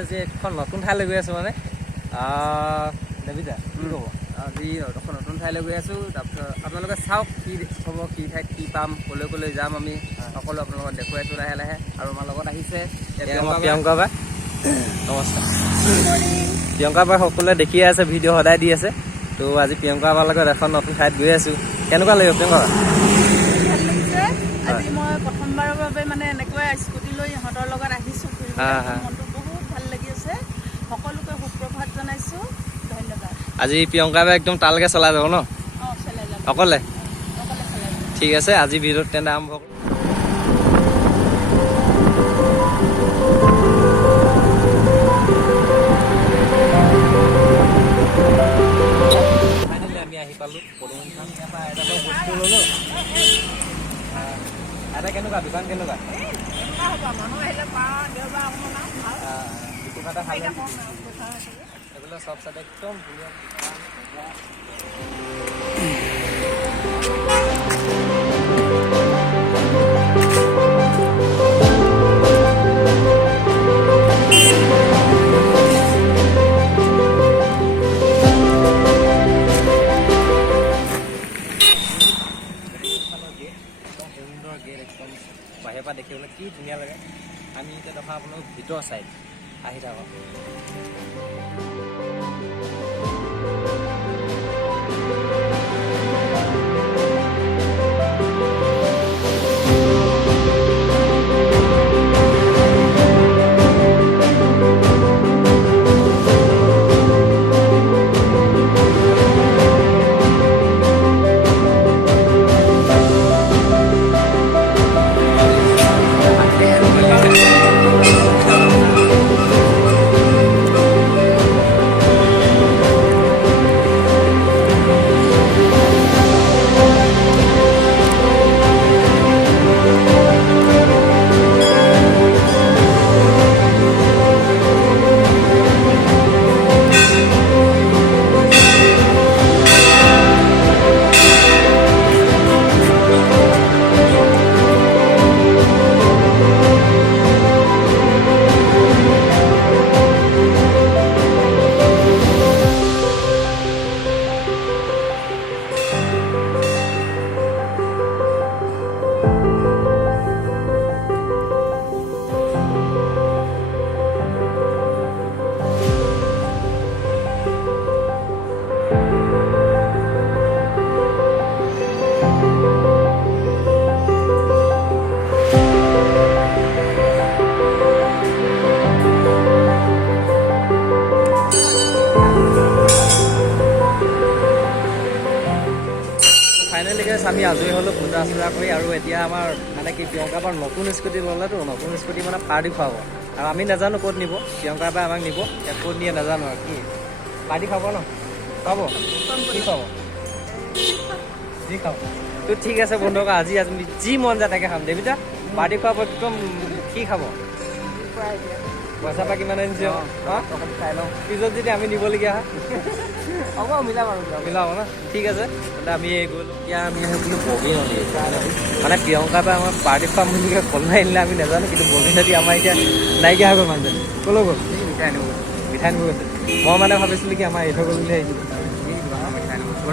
আজি এখন নতুন ঠাইলৈ গৈ আছোঁ মানে দেৱিতা কি ক'ব আজি এখন নতুন ঠাইলৈ গৈ আছোঁ। তাৰপিছত আপোনালোকে চাওক কি হ'ব, কি ঠাইত কি পাম, ক'লৈ যাম আমি সকলো আপোনালোকক দেখুৱাইছোঁ লাহে লাহে। আৰু আমাৰ লগত আহিছে প্ৰিয়ংকা বা নমস্কাৰ। প্ৰিয়ংকা বাৰ সকলোৱে দেখিয়ে আছে, ভিডিঅ' সদায় দি আছে। তো আজি প্ৰিয়ংকা বাৰ লগত এখন নতুন ঠাইত গৈ আছোঁ। কেনেকুৱা লাগিব প্ৰিয়ংকা বা? ভাল লাগিছে। আজি মই প্ৰথমবাৰৰ বাবে মানে এনেকৈ স্কুটি লৈ ইহঁতৰ লগত আহিছোঁ ফুৰিবলৈ। মনটো বহুত ভাল লাগি আছে। সকলোকে সুপ্ৰভাত জনাইছোঁ, ধন্যবাদ। আজি প্ৰিয়ংকা বাই একদম তালৈকে চলাই যাব ন? অঁ, চলাই যাম। অকলে? অকলে চলাই যাম। ঠিক আছে, আজি ভিডিঅ'ত তেন্তে আৰম্ভ কৰোঁ। আমি আহি পালোঁ পদুমথান। ইয়াৰ পৰা এটা বস্তু ল'লোঁ। এটা কেনেকুৱা দোকান কেনেকুৱা? এইফালে চব চাইড একদম ধুনীয়া বাহিৰৰ পৰা দেখিবলৈ কি ধুনীয়া লাগে। আমি এতিয়া দেখা আপোনালোক ভিতৰ চাইড আহি থাকক। আমি আজৰি হ'লোঁ পূজা চূজা কৰি। আৰু এতিয়া আমাৰ মানে কি প্ৰিয়ংকা বাৰ নতুন স্কুটি ল'লেতো, নতুন স্কুটি মানে পাৰ্টি খুৱাব। আৰু আমি নাজানো ক'ত নিব, প্ৰিয়ংকা বাই আমাক নিব। এতিয়া ক'ত নিয়ে নাজানো আৰু কি পাৰ্টি খাব ন? খাব কি খাব? যি খাব তো ঠিক আছে বন্ধুসকল, আজি আমি যি মন যায় তাকে খাম। দেৱিতা পাৰ্টি খুৱাব একদম কি খাব? পইচা পা কিমান আনিছে? চাই লওঁ, পিছত যদি আমি নিবলগীয়া হয় হ'ব মিলাম আৰু মিলাব ন? ঠিক আছে তেন্তে আমি গ'লোঁ। এতিয়া আমি আহিছিলোঁ বগী নদী। মানে প্ৰিয়ংকা বা আমাৰ পাৰ্টি খুৱাম বুলি ক'লৈ আনিলে আমি নাজানো, কিন্তু বগী নদী আমাৰ এতিয়া নাইকিয়া হৈ গ'ল মানুহজনী। ক'লৈ গ'ল? মিঠাই আনিব মিঠাই আনিব গৈছে। মই মানে ভাবিছিলোঁ কি আমাৰ এৰি থৈ গ'ল বুলি আহিছিলোঁ।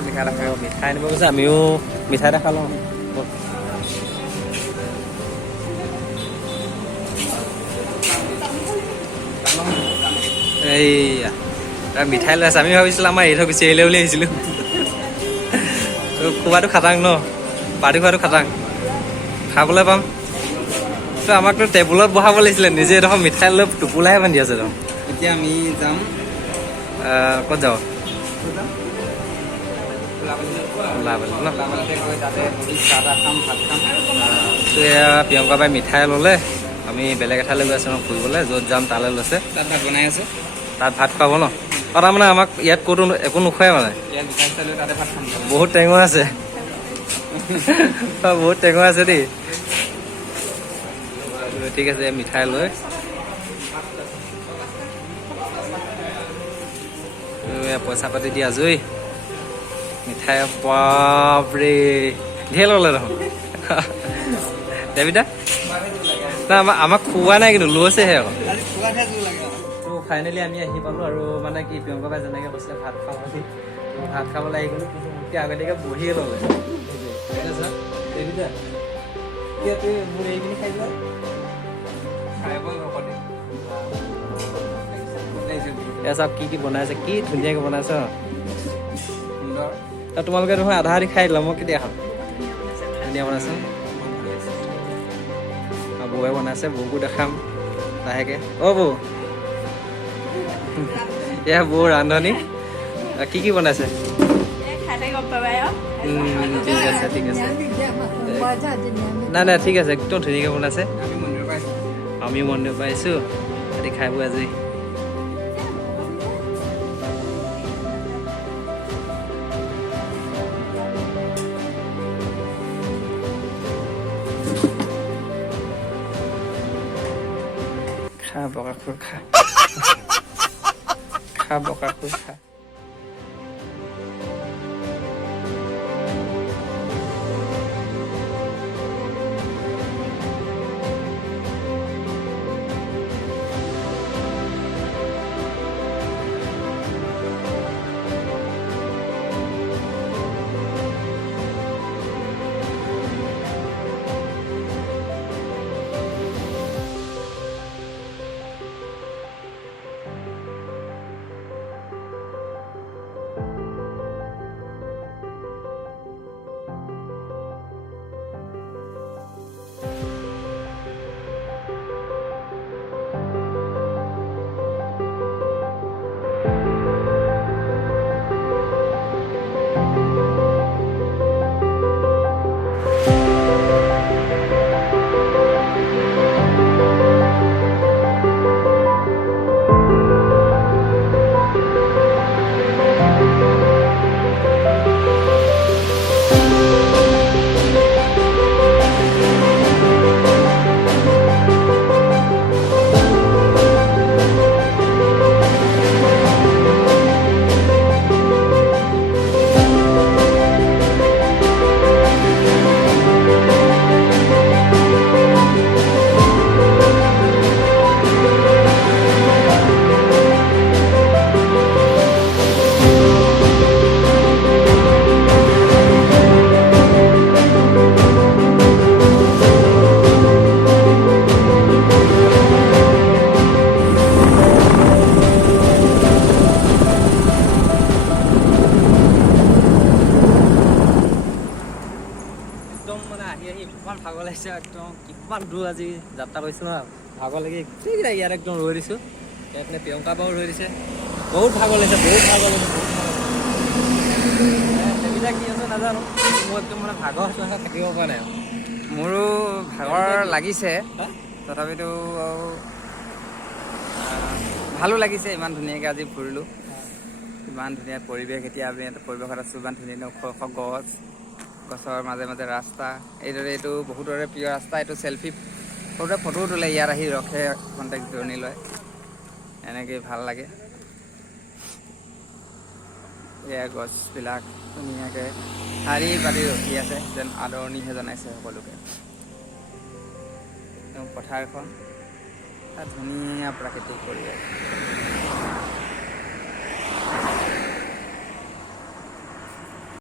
মিঠাই নাখায়। মিঠাই আনিব গৈছে, আমিও মিঠাই দেখা লওঁ। এইয়া তাৰ মিঠাই লৈ আছে। আমি ভাবিছিলোঁ আমাৰ এৰি থৈ গুচি আহিলে বুলি আহিছিলোঁ। খোৱাটো খাটাং ন? পাৰ্টি খোৱাটো খাটাং, খাবলৈ পাম। তো আমাকতো টেবুলত বহাব লাগিছিলে, নিজে এডোখৰ মিঠাই লৈ টোপোলাহে বান্ধি আছে দেখোন। এতিয়া আমি যাম ক'ত যাব? তো এয়া প্ৰিয়ংকা বাই মিঠাই ল'লে, আমি বেলেগ এঠাইলৈ গৈ আছোঁ ন ফুৰিবলৈ। য'ত যাম তালৈ লৈছে। তাত ভাত বনাই আছে, তাত ভাত খুৱাব ন? তাৰমানে আমাক ইয়াত ক'তো একো নোখোৱাই মানে। ইয়াত মিঠাই চিঠাই লৈ তাতে ভাত খাম। বহুত টেঙৰ আছে। বহুত টেঙৰ আছে দেই। ঠিক আছে মিঠাই লৈ পইচা পাতি দি আজৰি। মিঠাই বাপৰে ঢেৰ ল'লে দেখোন। দেৱিতা না আমাক খুওৱা নাই কিন্তু লৈছেহে আকৌ। ফাইনেলি আমি আহি পালোঁ আৰু মানে কি প্ৰিয়ংকা বাই যেনেকৈ কৈছিলে ভাত খাওঁ বুলি ভাত খাবলৈ আহি গ'লোঁ কিন্তু মোতকৈ আগতীয়াকৈ বহিয়ে ল'লে এতিয়া তুই মোৰ এইখিনি খাই দিলা এয়া চাওক কি বনাইছে কি ধুনীয়াকৈ বনাইছে সুন্দৰ তোমালোকে নহয় আধা আধি খাই দিলা মই কেতিয়া খাম ধুনীয়া বনাইছে আৰু বৌয়ে বনাইছে বৌকো দেখাম লাহেকৈ অ' বৌ এয়া বৌ ৰান্ধনি কি বনাইছে ঠিক আছে ঠিক আছে নাই নাই ঠিক আছে একদম ধুনীয়াকৈ বনাইছে আমি মন্দিৰ পাইছোঁ ৰাতি খাই বৈ আজৰি খা বকাখোৰ খা খা বকাখোৰ খা ইমান ভাগৰ লাগিছে একদম কিমান দূৰ আজি যাত্ৰা কৰিছোঁ ন ভাগৰ লাগি গোটেইকেইটা ইয়াত একদম ৰৈ দিছোঁ এইপিনে প্ৰিয়ংকা বাও ৰৈ দিছে বহুত ভাগৰ লাগিছে সেইবিলাক কি আছে নাজানো মোৰ একদম মানে ভাগৰ থাকিব পৰা নাই মোৰো ভাগৰ লাগিছে তথাপিতো ভালো লাগিছে ইমান ধুনীয়াকৈ আজি ফুৰিলোঁ ইমান ধুনীয়া পৰিৱেশ এতিয়া আমি এটা পৰিৱেশত আছোঁ ইমান ধুনীয়া ওখ ওখ গছ গছৰ মাজে মাজে ৰাস্তা এইদৰে এইটো বহুতৰে প্ৰিয় ৰাস্তা এইটো চেল্ফি বহুতে ফটোও তোলে ইয়াত আহি ৰখে কণ্টেক্ট জাৰ্ণি লয় এনেকৈ ভাল লাগে এয়া গছবিলাক ধুনীয়াকৈ শাৰী পাতি ৰখি আছে যেন আদৰণিহে জনাইছে সকলোকে পথাৰখন এটা ধুনীয়া প্ৰাকৃতিক পৰিৱেশ